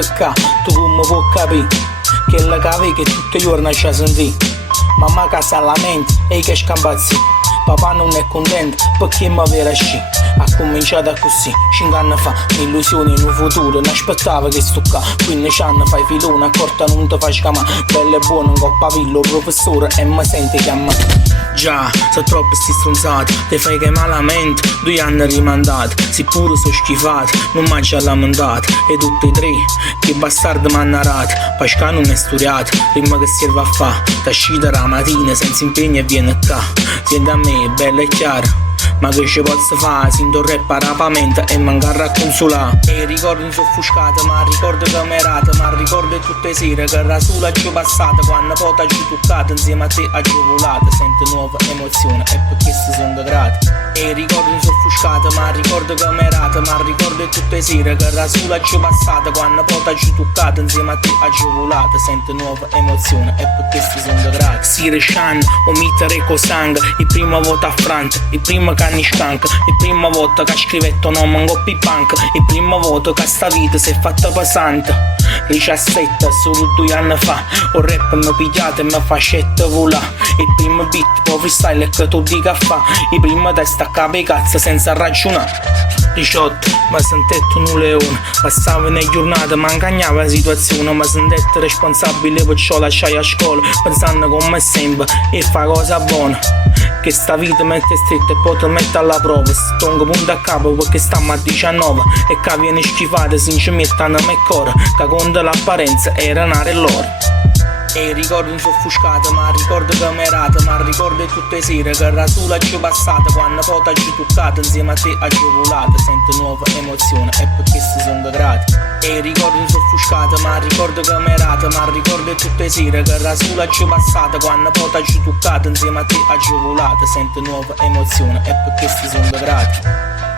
peccato, tu come puoi capire che la cave che tutti i giorni ci sentì. Mamma casa alla mente e che scampazzi. Papà non è contento perché mi aveva sci. Ha cominciato così, 5 anni fa, illusioni in un futuro. Non aspettava che sto qua, 15 anni fai filone. Accorta non ti fai scamare, bello e buono, un coppa pillo, professore e mi sente chiamare. Già, sono troppe sti stronzate, te fai che malamente, 2 anni rimandati. Se pure so schifato, non mangia lamentate. E tutti e tre, che bastardo m'hanno narrato. Pasca non è studiato, prima che serve a fa. T'ascita la mattina senza impegno e viene qua. Senti a me, bella e chiara, ma che ci posso fare? Sento rap rapamente e mancare a consolare. E ricordo mi sono offuscato, ma ricordo che merata. Ma ricordo tutte le sere che era sola ci passata. Quando poi ci toccato insieme a te a giovolato. Sento nuova emozione e per questo sono grato. E ricordo mi sono offuscato, ma ricordo che merata. Ma ricordo tutte le sere che era sola ci passata. Quando poi ci toccato insieme a te a giovolato. Sento nuova emozione e per questo sono grato. Sire Shan, omittere cosang. Il primo voto a Frant, il primo canni stanca. Il prima volta che scrivetto nome in copy punk. Il primo voto che sta vita si è fatta pesante. 17, solo 2 anni fa. Un rap mi pigliate e mi facette volare. Il primo beat, poi freestyle che tu dica fa. Il primo testa a capo cazzo senza ragionare. 18, mi sentetto un leone. Passavo nelle giornate, ma incagnava la situazione. Mi sentetto responsabile perciò lasciai a scuola. Pensando come sempre e fa cosa buona. Che sta vita mette stretta e poi ti mette alla prova. Stongo punto a capo perché stiamo a 19. E che viene schifata se ci mettono a me cuore. Che conta l'apparenza e renare l'oro. E ricordo mi sono offuscato, ma ricordo che merata. Ma ricordo tutte le sere che era sola ci passata. Quando poi ci toccato insieme a te a giovolato. Sento nuova emozione e per questo sono grato. E ricordo mi sono offuscato, ma ricordo che merata. Ma ricordo tutte le sere che era sola ci passata. Quando poi ci toccato insieme a te a giovolato. Sento nuova emozione e per questo sono grato.